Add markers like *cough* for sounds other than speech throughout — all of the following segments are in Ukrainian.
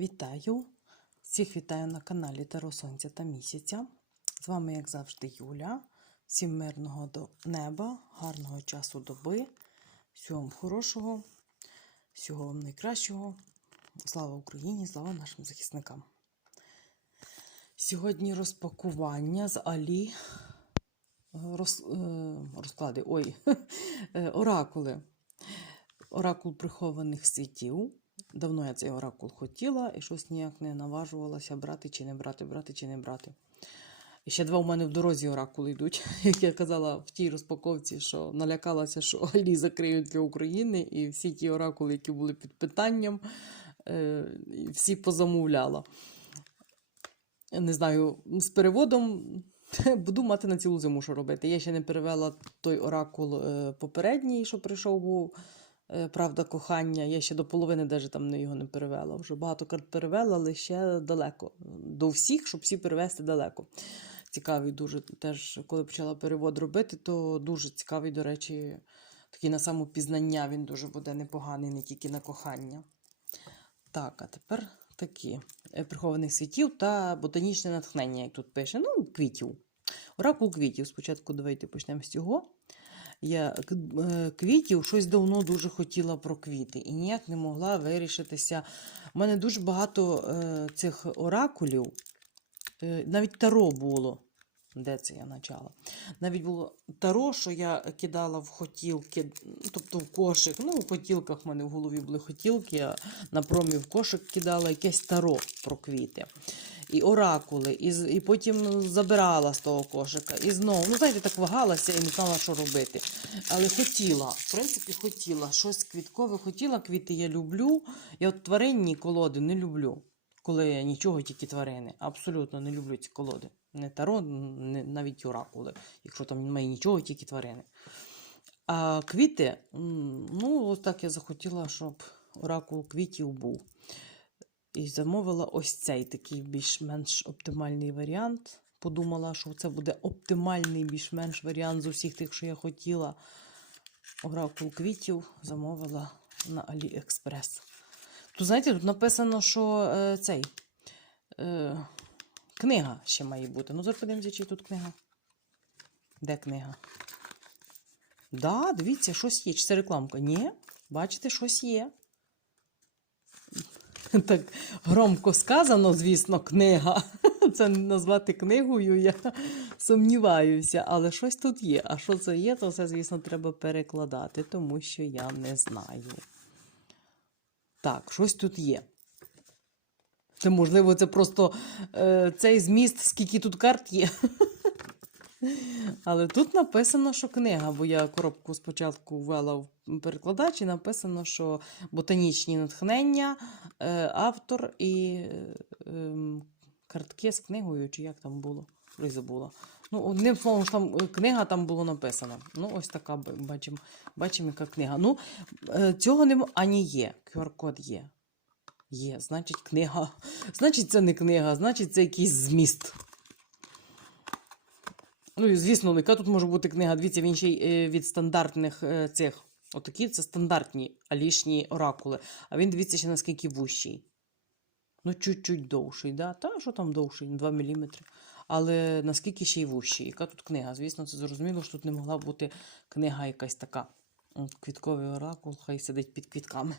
Вітаю! Всіх вітаю на каналі Таро Сонця та місяця. З вами, як завжди, Юля. Всім мирного до неба, гарного часу доби, всього вам хорошого, всього вам найкращого. Слава Україні, слава нашим захисникам. Сьогодні розпакування з Алі. Роз, е, розклади, ой, *laughs* е, оракули. Оракул прихованих світів. Давно я цей оракул хотіла і щось ніяк не наважувалася брати чи не брати, брати чи не брати. І ще два у мене в дорозі оракули йдуть. *laughs* Як я казала в тій розпаковці, що налякалася, що *laughs* Алі закриють для України, і всі ті оракули, які були під питанням, е, всі позамовляла. Не знаю, з переводом *laughs* буду мати на цілу зиму, що робити. Я ще не перевела той оракул е, попередній, що прийшов був. Е, Правда, кохання. Я ще до половини навіть там його не перевела. Вже багато карт перевела, але ще далеко. До всіх, щоб всі перевести далеко. Цікавий дуже теж, коли почала перевод робити, то дуже цікавий, до речі, такий на самопізнання він дуже буде непоганий, не тільки на кохання. Так, а тепер такі е, прихованих світів та ботанічне натхнення, як тут пише. Ну, квітів. Оракул квітів. Спочатку давайте почнемо з цього. Я е, квітів щось давно дуже хотіла про квіти і ніяк не могла вирішитися. У мене дуже багато е, цих оракулів, е, навіть таро було. Де це я почала? Навіть було таро, що я кидала в хотілки, тобто в кошик. Ну, в хотілках в мене в голові були хотілки, я на промі в кошик кидала якесь таро про квіти. І оракули, і, і потім забирала з того кошика. І знову, ну знаєте, так вагалася і не знала, що робити. Але хотіла, в принципі, хотіла щось квіткове, хотіла, квіти я люблю. Я от тваринні колоди не люблю, коли я нічого, тільки тварини. Абсолютно не люблю ці колоди. Не таро, не, навіть оракули, якщо там немає нічого, тільки тварини. А квіти, ну, ось так я захотіла, щоб оракул квітів був. І замовила ось цей такий більш-менш оптимальний варіант. Подумала, що це буде оптимальний більш-менш варіант з усіх тих, що я хотіла. Оракул квітів замовила на AliExpress. Тут, знаєте, тут написано, що е, цей е, книга ще має бути. Ну, зараз подивимося, чи тут книга. Де книга? Да, дивіться, щось є. Чи це рекламка? Ні, бачите, щось є. *laughs* Так громко сказано, звісно, книга. *laughs* Це назвати книгою, я сумніваюся, але щось тут є. А що це є, то це, звісно, треба перекладати, тому що я не знаю. Так, щось тут є. Це, можливо, це просто е, цей зміст, скільки тут карт є. *laughs* Але тут написано, що книга, бо я коробку спочатку ввела в перекладач і написано, що ботанічні натхнення, е, автор і е, ем, картки з книгою, чи як там було, вже забула. Ну, одним словом, там е, книга там було написано. Ну, ось така бачимо, бачимо, яка книга. Ну, цього не ані є. QR-код є. Є, значить, книга. Значить, це не книга, значить, це якийсь зміст. Ну, і звісно, яка тут може бути книга? Дивіться, він ще й е, від стандартних е, цих. Отакі це стандартні алішні оракули. А він дивіться ще наскільки вущий. Ну, чуть-чуть довший, да? Та що там довший? 2 мм. Але наскільки ще й вущий? Яка тут книга? Звісно, це зрозуміло, що тут не могла бути книга якась така. Квітковий оракул, хай сидить під квітками.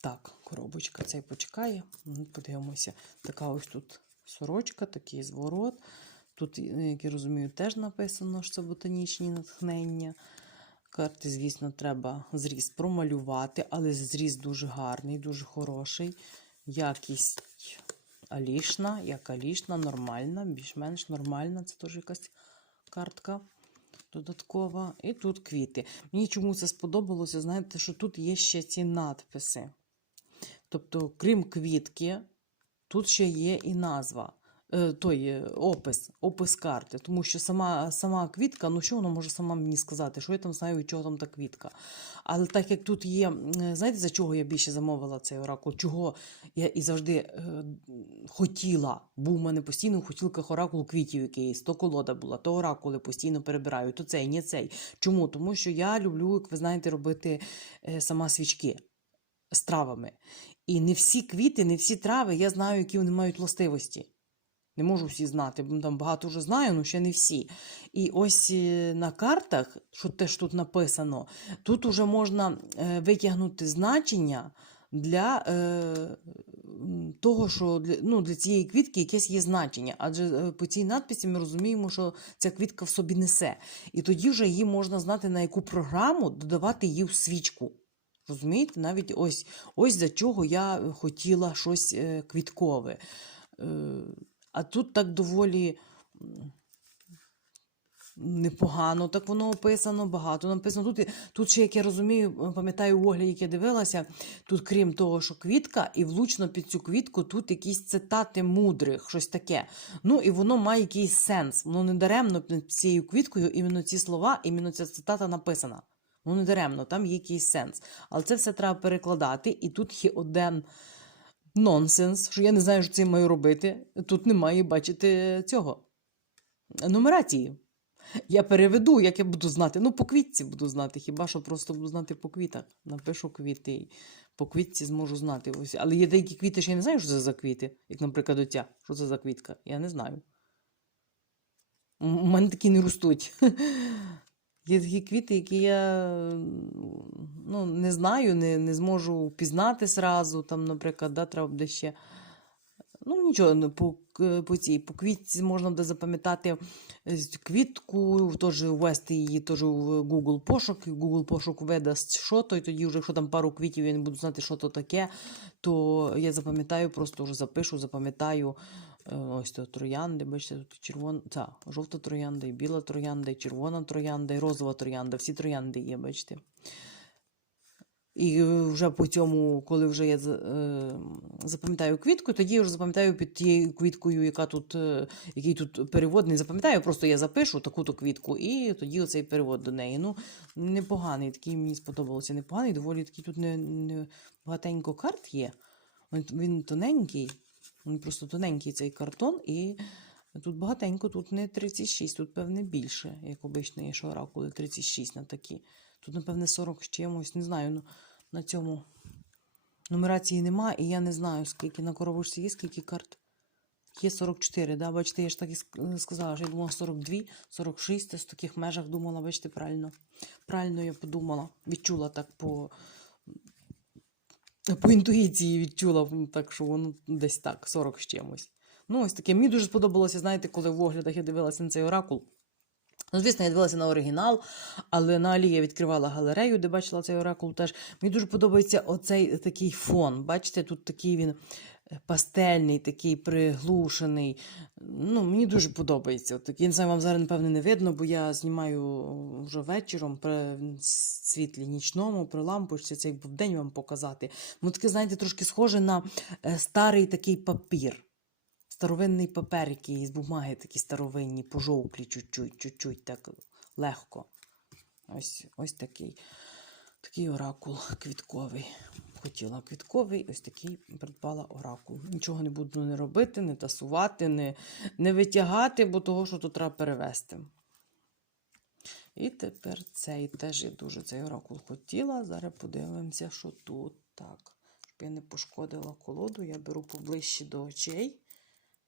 Так, коробочка цей почекає. Подивимося. Така ось тут сорочка, такий зворот. Тут, е, як я розумію, теж написано, що це ботанічні натхнення. Карти, звісно, треба зріз промалювати, але зріз дуже гарний, дуже хороший. Якість алішна, як алішна, нормальна, більш-менш нормальна. Це теж якась картка додаткова. І тут квіти. Мені чому це сподобалося, знаєте, що тут є ще ці надписи. Тобто, крім квітки, тут ще є і назва. Е, той е, опис, опис карти. Тому що сама, сама квітка, ну що вона може сама мені сказати, що я там знаю, від чого там та квітка. Але так як тут є, знаєте, за чого я більше замовила цей оракул? Чого я і завжди е, хотіла, був у мене постійно в хотілках оракул квітів якийсь, то колода була, то оракули постійно перебираю, то цей, не цей. Чому? Тому що я люблю, як ви знаєте, робити е, сама свічки з травами. І не всі квіти, не всі трави, я знаю, які вони мають властивості. Не можу всі знати, бо там багато вже знаю, але ще не всі. І ось е, на картах, що теж тут написано, тут уже можна е, витягнути значення для е, того, що для, ну, для цієї квітки якесь є значення. Адже е, по цій надписі ми розуміємо, що ця квітка в собі несе. І тоді вже її можна знати, на яку програму додавати її в свічку. Розумієте, навіть ось, ось за чого я хотіла щось квіткове. А тут так доволі непогано так воно описано, багато написано. Тут, тут ще, як я розумію, пам'ятаю у огляді, як я дивилася, тут, крім того, що квітка, і влучно під цю квітку тут якісь цитати мудрих, щось таке. Ну і воно має якийсь сенс. Воно не даремно під цією квіткою іменно ці слова, іменно ця цитата написана. Воно не даремно, там є якийсь сенс. Але це все треба перекладати, і тут є один нонсенс, що я не знаю, що це маю робити. Тут немає, бачите, цього. Нумерації. Я переведу, як я буду знати. Ну, по квітці буду знати. Хіба що просто буду знати по квітах. Напишу квіти. По квітці зможу знати. Ось. Але є деякі квіти, що я не знаю, що це за квіти. Як, наприклад, оця. Що це за квітка? Я не знаю. У мене такі не ростуть. *laughs* Є такі квіти, які я ну, не знаю, не, не зможу впізнати зразу. Там, наприклад, да, треба буде ще. Ну, нічого, ну, по, по цій по квітці можна буде запам'ятати е, квітку, теж ввести її теж в Google пошук, Google пошук видасть що то, і тоді, вже, якщо там пару квітів, я не буду знати, що то таке, то я запам'ятаю, просто вже запишу, запам'ятаю. Ось то троянди, бачите, тут червона, та, жовта троянда, і біла троянда, і червона троянда, і розова троянда. Всі троянди є, бачите. І вже по цьому, коли вже я е, запам'ятаю квітку, тоді я вже запам'ятаю під тією квіткою, яка тут, е, який тут перевод, не запам'ятаю, просто я запишу таку-то квітку, і тоді оцей перевод до неї. Ну, непоганий, такий мені сподобався. Непоганий, доволі такий тут не, не багатенько карт є. Він тоненький, він просто тоненький цей картон, і тут багатенько, тут не 36, тут, певне, більше, як що оракули 36 на такі. Тут, напевне, 40 з чимось, не знаю. Ну, на цьому нумерації нема, і я не знаю, скільки на коробочці є, скільки карт. Є 44, да? бачите, я ж так і сказала, що я думала 42, 46, десь в таких межах думала, бачите, правильно. Правильно я подумала, відчула так по, по інтуїції відчула, так що воно десь так, 40 з чимось. Ну, ось таке. Мені дуже сподобалося, знаєте, коли в оглядах я дивилася на цей оракул. Ну, звісно, я дивилася на оригінал, але на Алі я відкривала галерею, де бачила цей оракул теж. Мені дуже подобається оцей такий фон. Бачите, тут такий він пастельний, такий приглушений. Ну, мені дуже подобається. От я не знаю, вам зараз, напевне, не видно, бо я знімаю вже вечором при світлі нічному, при лампочці, це якби вдень вам показати. Ну, таке, знаєте, трошки схоже на е, старий такий папір. Старовинний папер, який з бумаги такі старовинні, пожовклі чуть-чуть, чуть-чуть, так легко. Ось, ось такий. Такий оракул квітковий. Хотіла квітковий, ось такий придбала оракул. Нічого не буду не робити, не тасувати, не, не витягати, бо того, що тут треба перевести. І тепер цей теж я дуже цей оракул хотіла. Зараз подивимося, що тут. Так. Щоб я не пошкодила колоду, я беру поближче до очей,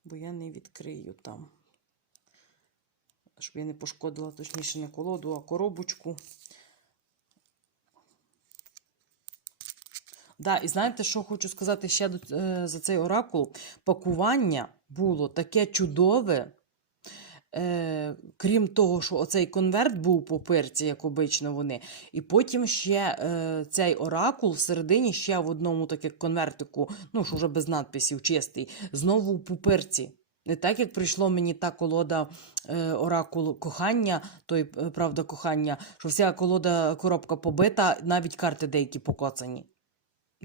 бо я не відкрию там. Щоб я не пошкодила точніше не колоду, а коробочку. Да, і знаєте, що хочу сказати ще е, за цей оракул? Пакування було таке чудове. Е, крім того, що оцей конверт був по перці, як обично вони, і потім ще е, цей оракул всередині ще в одному таке конвертику, ну що вже без надписів, чистий, знову у пуперці. Не так, як прийшло мені та колода е, оракул кохання, той, е, правда, кохання, що вся колода коробка побита, навіть карти деякі покоцані.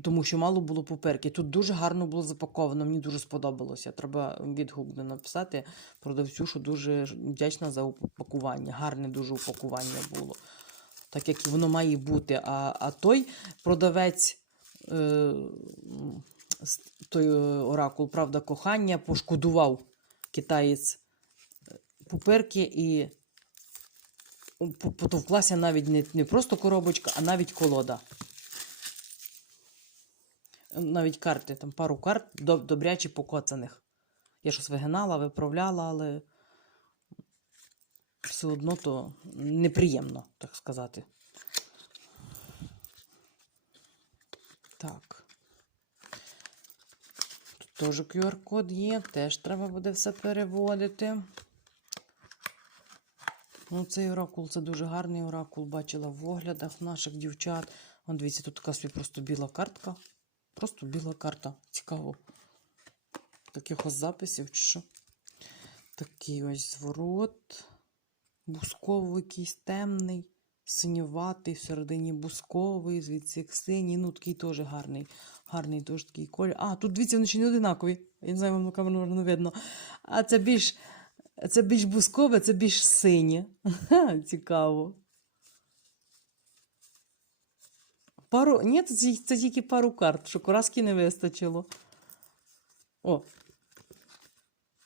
Тому що мало було пуперки. Тут дуже гарно було запаковано, мені дуже сподобалося. Треба відгук написати продавцю, що дуже вдячна за упакування. Гарне дуже упакування було. Так як воно має бути. А, а той продавець, е, той е, оракул, правда, кохання, пошкодував китаєць е, пуперки і потовклася навіть не, не просто коробочка, а навіть колода. Навіть карти, там пару карт добряче покоцаних. Я щось вигинала, виправляла, але все одно то неприємно, так сказати. Так. Тут теж QR-код є, теж треба буде все переводити. Ну, цей оракул це дуже гарний оракул. Бачила в оглядах наших дівчат. Вон, дивіться, тут така собі просто біла картка. Просто біла карта. Цікаво. Таких ось записів чи що. Такий ось зворот. Бусковий якийсь темний, синюватий, всередині бусковий, звідси як синій. Ну, такий теж гарний. Гарний теж такий колір. А, тут дивіться, вони ще не одинакові. Я не знаю, вам на камеру не видно. А це більш, це більш бускове, це більш синє. *laughs* Цікаво. Пару... Ні, це, тільки пару карт, що краски не вистачило. О.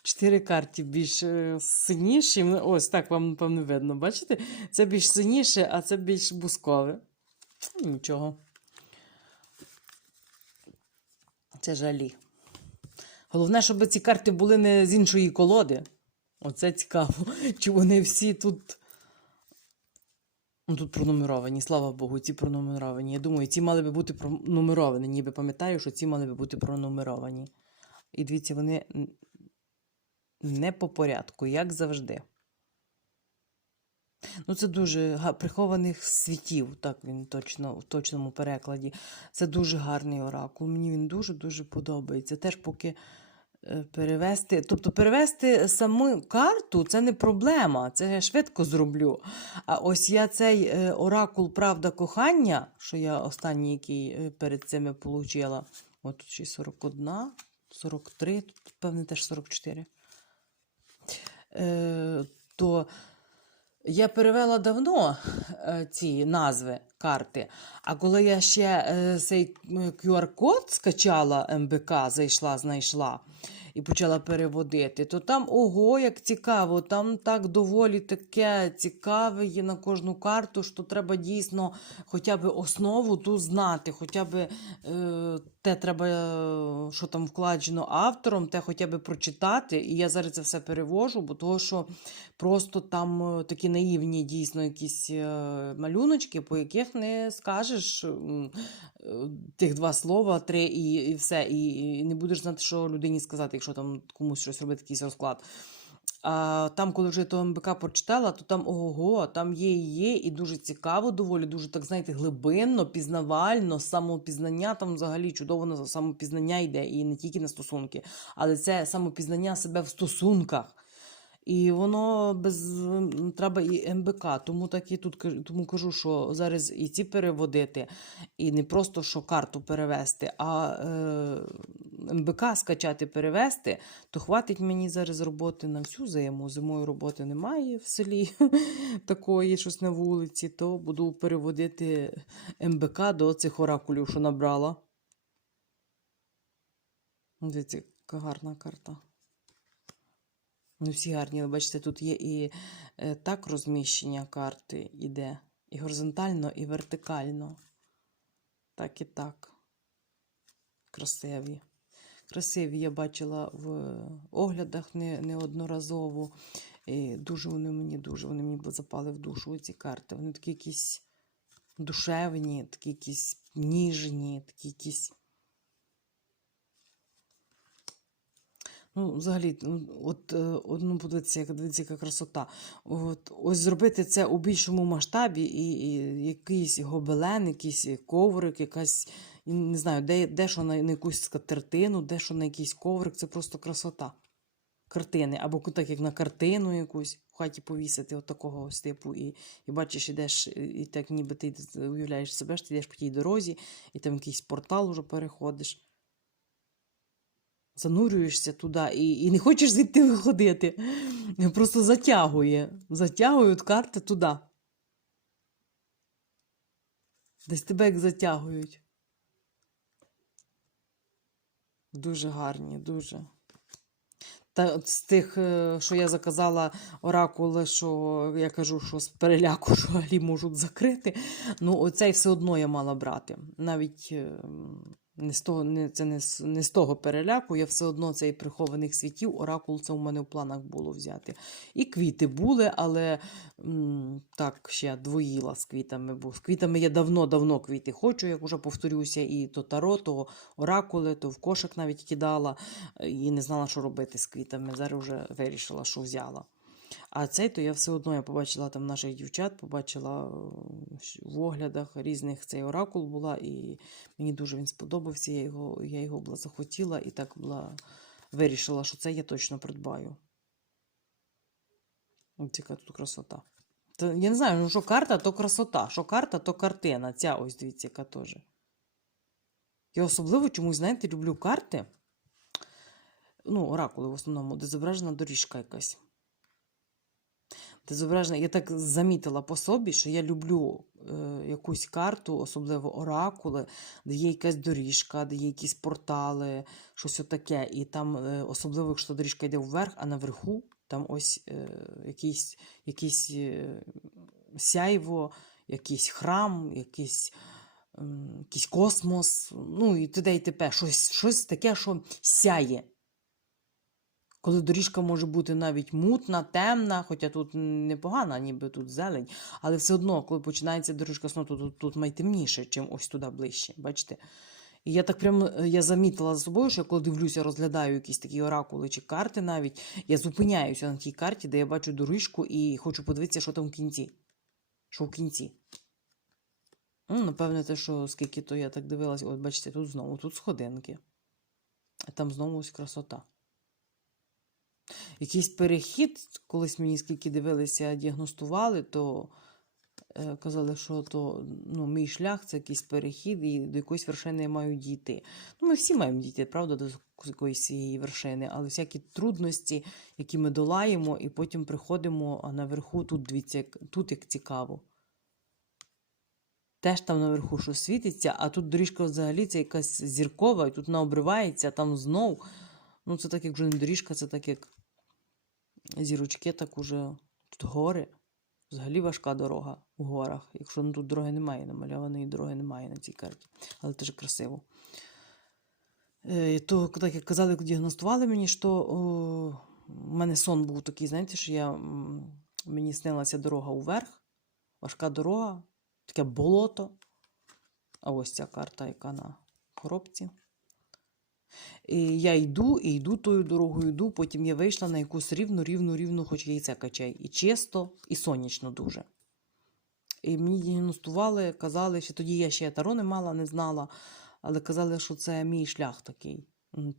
Чотири карти більш е, синіші. Ось так вам, напевно, видно. Бачите? Це більш синіше, а це більш бускове. Нічого. Це жалі. Головне, щоб ці карти були не з іншої колоди. Оце цікаво. *laughs* Чи вони всі тут. Ну, тут пронумеровані, слава Богу, ці пронумеровані. Я думаю, ці мали би бути пронумеровані. Ніби пам'ятаю, що ці мали би бути пронумеровані. І дивіться, вони не по порядку, як завжди. Ну, це дуже прихованих світів, так він точно в точному перекладі. Це дуже гарний оракул. Мені він дуже-дуже подобається. Теж поки перевести. Тобто перевести саму карту це не проблема, це я швидко зроблю. А ось я цей е, оракул Правда кохання, що я останній, який е, перед цими отримала. От ще 41, 43, тут, певне, теж 44. Е, то я перевела давно е, ці назви карти. А коли я ще е, цей QR-код скачала МБК, зайшла, знайшла і почала переводити, то там ого, як цікаво, там так доволі таке цікаве є на кожну карту, що треба дійсно хоча б основу ту знати, хоча б е, те треба, е, що там вкладено автором, те хоча б прочитати. І я зараз це все перевожу, бо того, що просто там е, такі наївні дійсно якісь е, малюночки, по яких не скажеш тих два слова, три і, і все. І, і не будеш знати, що людині сказати, якщо там комусь щось робити, якийсь розклад. А там, коли вже того МБК прочитала, то там ого, там є і є, і дуже цікаво, доволі, дуже так, знаєте, глибинно, пізнавально, самопізнання там взагалі чудово на самопізнання йде, і не тільки на стосунки, але це самопізнання себе в стосунках. І воно без треба і МБК. Тому так і тут тому кажу, що зараз і ці переводити, і не просто що карту перевести, а е, МБК скачати, перевести, то хватить мені зараз роботи на всю зиму. Зимою роботи немає в селі *laughs* такої, щось на вулиці, то буду переводити МБК до цих оракулів, що набрала. Дивіться, яка гарна карта. Ну, всі гарні, ви бачите, тут є і е, так розміщення карти іде, і горизонтально, і вертикально. Так і так. Красиві. Красиві я бачила в оглядах не, неодноразово. І дуже вони мені дуже вони мені запали в душу ці карти. Вони такі якісь душевні, такі якісь ніжні, такі якісь. Ну, взагалі, ну, от, е, от, ну, подивіться, дивіться, яка красота. От, ось зробити це у більшому масштабі, і, і якийсь гобелен, якийсь коврик, якась, не знаю, де, де що на, на якусь скатертину, де що на якийсь коврик, це просто красота. Картини, або так як на картину якусь в хаті повісити, от такого ось типу, і, і бачиш, ідеш, і так ніби ти уявляєш себе, що ти йдеш по тій дорозі, і там якийсь портал вже переходиш занурюєшся туди і, і не хочеш звідти виходити. Просто затягує. Затягує от карти туди. Десь тебе як затягують. Дуже гарні, дуже. Та от з тих, е, що я заказала оракули, що я кажу, що з переляку що взагалі можуть закрити. Ну, оцей все одно я мала брати. Навіть е, м, Не з того, не, це не з, не з того переляку, я все одно цей прихованих світів, оракул це у мене в планах було взяти. І квіти були, але м, так, ще двоїла з квітами. Бо з квітами я давно-давно квіти хочу, як уже повторюся, і то таро, то оракули, то в кошик навіть кидала, і не знала, що робити з квітами. Зараз вже вирішила, що взяла. А цей, то я все одно я побачила там наших дівчат, побачила е, в оглядах різних цей оракул була, і мені дуже він сподобався. Я його, я його була захотіла і так була вирішила, що це я точно придбаю. Ось яка тут красота. Та, я не знаю, ну що карта, то красота, що карта, то картина. Ця ось дивіться, яка теж. Я особливо чомусь, знаєте, люблю карти. Ну, оракули в основному, де зображена доріжка якась. Де зображена, я так замітила по собі, що я люблю е, якусь карту, особливо оракули, де є якась доріжка, де є якісь портали, щось отаке. І там, е, особливо, якщо доріжка йде вверх, а наверху там ось е, якийсь, якийсь е, сяйво, якийсь храм, якийсь, ем, якийсь космос, ну і т.д. і т.п. Щось, щось таке, що сяє. Коли доріжка може бути навіть мутна, темна, хоча тут непогана, ніби тут зелень, але все одно, коли починається доріжка сну, то тут, тут майтемніше, чим ось туди ближче. Бачите? І я так прямо е, я замітила за собою, що я коли дивлюся, розглядаю якісь такі оракули чи карти навіть, я зупиняюся на тій карті, де я бачу доріжку і хочу подивитися, що там в кінці. Що в кінці. Ну, напевне, те, що скільки то я так дивилася, от бачите, тут знову, тут сходинки. А там знову ось красота. Якийсь перехід, колись мені скільки дивилися, діагностували, то е, казали, що то ну, мій шлях це якийсь перехід, і до якоїсь вершини я маю дійти. Ну, ми всі маємо дійти, правда, до якоїсь цієї вершини, але всякі трудності, які ми долаємо, і потім приходимо, а наверху тут дивіться, тут як цікаво. Теж там наверху щось світиться, а тут доріжка взагалі це якась зіркова, і тут вона обривається, а там знов. Ну, це так, як вже не доріжка, це так як зірочки, так уже тут гори. Взагалі важка дорога у горах. Якщо ну, тут дороги немає, намальованої дороги немає на цій карті. Але теж красиво. Е, то, так як казали, діагностували мені, що о, у мене сон був такий, знаєте, що я, мені снилася дорога уверх, важка дорога, таке болото. А ось ця карта, яка на коробці. І я йду, і йду тою дорогою, йду, потім я вийшла на якусь рівну, рівну, рівну, хоч яйце качай. І чисто, і сонячно дуже. І мені діагностували, казали, що тоді я ще таро не мала, не знала, але казали, що це мій шлях такий,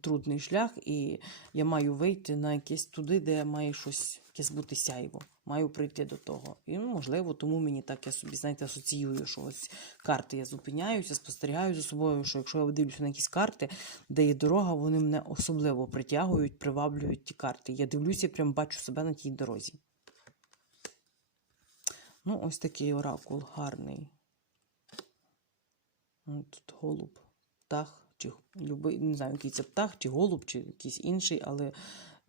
трудний шлях, і я маю вийти на якесь туди, де має щось, якесь бути сяйво. Маю прийти до того. І, ну, можливо, тому мені так я собі, знаєте, асоціюю, що ось карти я зупиняюся, спостерігаю за собою, що якщо я дивлюся на якісь карти, де є дорога, вони мене особливо притягують, приваблюють ті карти. Я дивлюся, прям бачу себе на тій дорозі. Ну, ось такий оракул гарний. Тут голуб, птах, чи любий, не знаю, який це птах, чи голуб, чи якийсь інший, але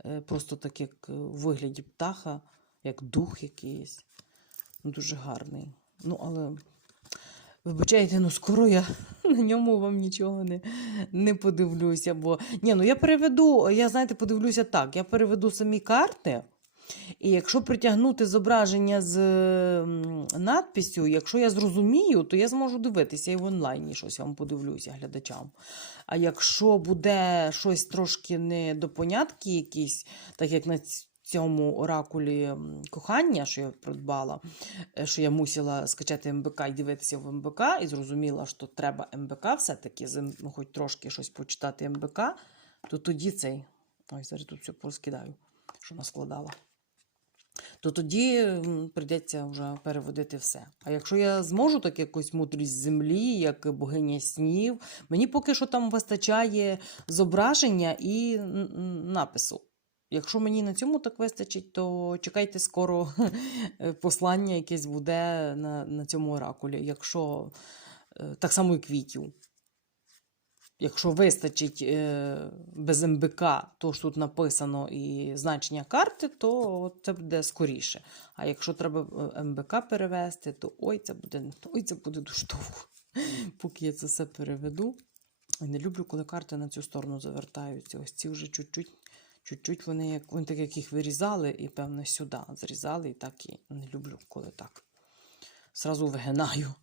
е, просто так як е, в вигляді птаха, як дух якийсь. Ну, дуже гарний. Ну, але Вибачайте, ну скоро я *laughs* на ньому вам нічого не, не подивлюся. Бо ні, ну я переведу, я знаєте, подивлюся так. Я переведу самі карти. І якщо притягнути зображення з надписю, якщо я зрозумію, то я зможу дивитися і в онлайні щось вам подивлюся глядачам. А якщо буде щось трошки не до понятки якісь, так як на цьому оракулі кохання, що я придбала, е, що я мусила скачати МБК і дивитися в МБК, і зрозуміла, що треба МБК все-таки, ну, хоч трошки щось почитати МБК, то тоді цей. Ой, зараз тут все порозкидаю, що наскладала. То тоді прийдеться вже переводити все. А якщо я зможу так якось мудрість землі, як богиня снів, мені поки що там вистачає зображення і напису. Якщо мені на цьому так вистачить, то чекайте скоро *laughs* послання якесь буде на, на цьому оракулі. Якщо е, так само і квітів. Якщо вистачить е, без МБК, то що тут написано і значення карти, то це буде скоріше. А якщо треба е, МБК перевести, то ой, це буде, ой, це буде дуже довго. *laughs* Поки я це все переведу. Не люблю, коли карти на цю сторону завертаються. Ось ці вже чуть-чуть, чуть-чуть вони, як вони так як їх вирізали, і певно сюди зрізали, і так і не люблю, коли так. Сразу вигинаю.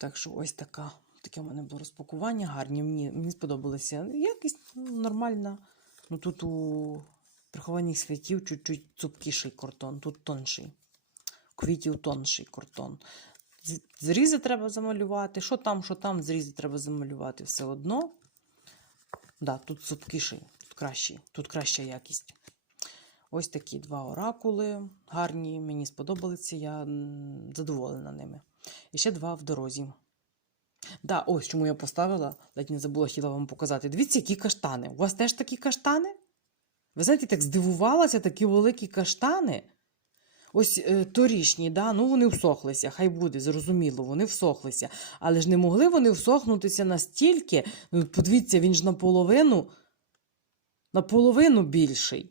Так що ось така. Таке в мене було розпакування гарні. Мені, мені сподобалося. Якість ну, нормальна. Ну тут у прихованих святів чуть-чуть цупкіший картон, тут тонший. Квітів тонший картон. Зрізи треба замалювати. Що там, що там, зрізи треба замалювати все одно. Да, тут цупкіший, тут кращий, тут краща якість. Ось такі два оракули гарні. Мені сподобалися, я задоволена ними. І ще два в дорозі. Да, ось чому я поставила, ледь не забула, хотіла вам показати. Дивіться, які каштани. У вас теж такі каштани? Ви знаєте, так здивувалася, такі великі каштани. Ось е, торішні, да, ну вони всохлися, хай буде, зрозуміло, вони всохлися. Але ж не могли вони всохнутися настільки. Ну, подивіться, він ж наполовину, наполовину більший.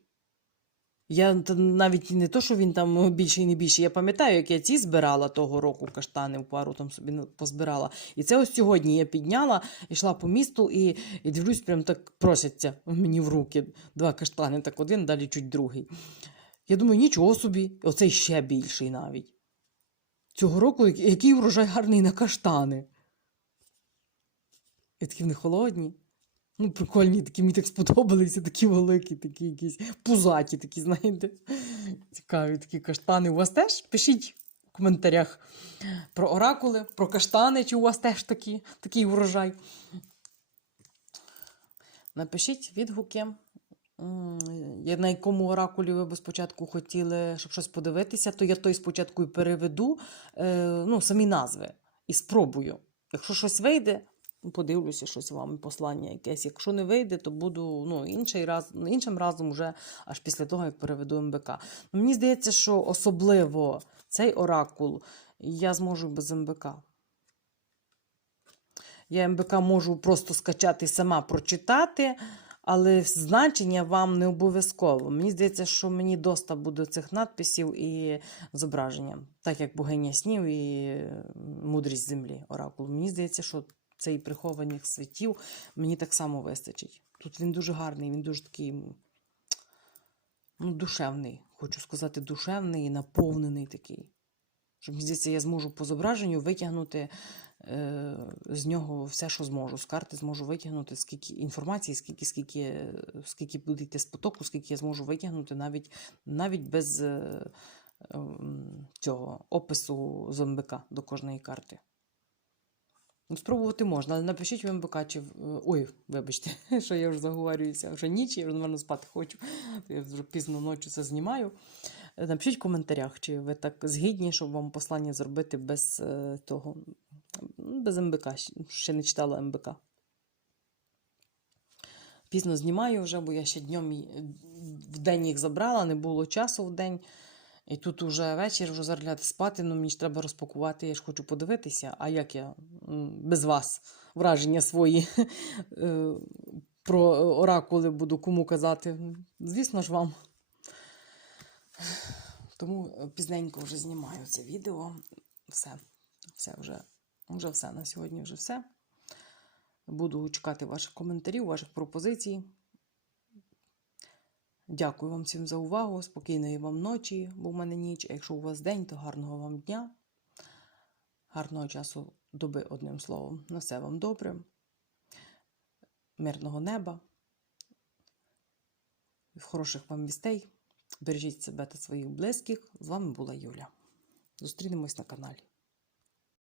Я навіть не то, що він там більший не більший. Я пам'ятаю, як я ці збирала того року каштани в пару там собі ну, позбирала. І це ось сьогодні я підняла, йшла по місту і, і дивлюсь, прям так просяться мені в руки. Два каштани, так один, далі чуть другий. Я думаю, нічого собі, оцей ще більший навіть. Цього року який врожай гарний на каштани. І такі вони холодні. Ну, прикольні, такі мені так сподобалися, такі великі, такі якісь пузаті, такі, знаєте. Цікаві такі каштани. У вас теж? Пишіть в коментарях про оракули, про каштани, чи у вас теж такі, такий урожай. Напишіть відгуки. На якому оракулі ви б спочатку хотіли, щоб щось подивитися, то я той спочатку і переведу е, ну, самі назви і спробую. Якщо щось вийде, подивлюся щось вам, послання якесь. Якщо не вийде, то буду ну, інший раз, іншим разом вже аж після того, як переведу МБК. Ну, мені здається, що особливо цей оракул я зможу без МБК. Я МБК можу просто скачати сама прочитати, але значення вам не обов'язково. Мені здається, що мені доста буде цих надписів і зображення, так як богиня снів і мудрість землі оракул. Мені здається, що цей прихованих світів мені так само вистачить. Тут він дуже гарний, він дуже такий ну, душевний. Хочу сказати, душевний і наповнений такий. Що, мені здається, я зможу по зображенню витягнути е, з нього все, що зможу. З карти зможу витягнути скільки інформації, скільки, скільки, скільки буде йти з потоку, скільки я зможу витягнути навіть, навіть без е, ем, цього опису з МБК до кожної карти. Ну, Спробувати можна, але напишіть в МБК, чи. Ой, вибачте, *laughs* що я вже заговорююся, вже ніч, я вже, напевно, спати хочу. Я вже пізно ночі це знімаю. Напишіть в коментарях, чи ви так згідні, щоб вам послання зробити без е, того, без МБК. Ще не читала МБК. Пізно знімаю вже, бо я ще днем в день їх забрала, не було часу в день. І тут уже вечір, вже зараз спати, ну мені ж треба розпакувати, я ж хочу подивитися, а як я без вас враження свої *laughs* е, про оракули буду кому казати. Звісно ж вам. Тому пізненько вже знімаю це відео. Все, все вже, вже все. На сьогодні вже все. Буду чекати ваших коментарів, ваших пропозицій. Дякую вам всім за увагу. Спокійної вам ночі, бо в мене ніч. А якщо у вас день, то гарного вам дня. Гарного часу доби, одним словом. На все вам добре. Мирного неба. Хороших вам вістей. Бережіть себе та своїх близьких. З вами була Юля. Зустрінемось на каналі.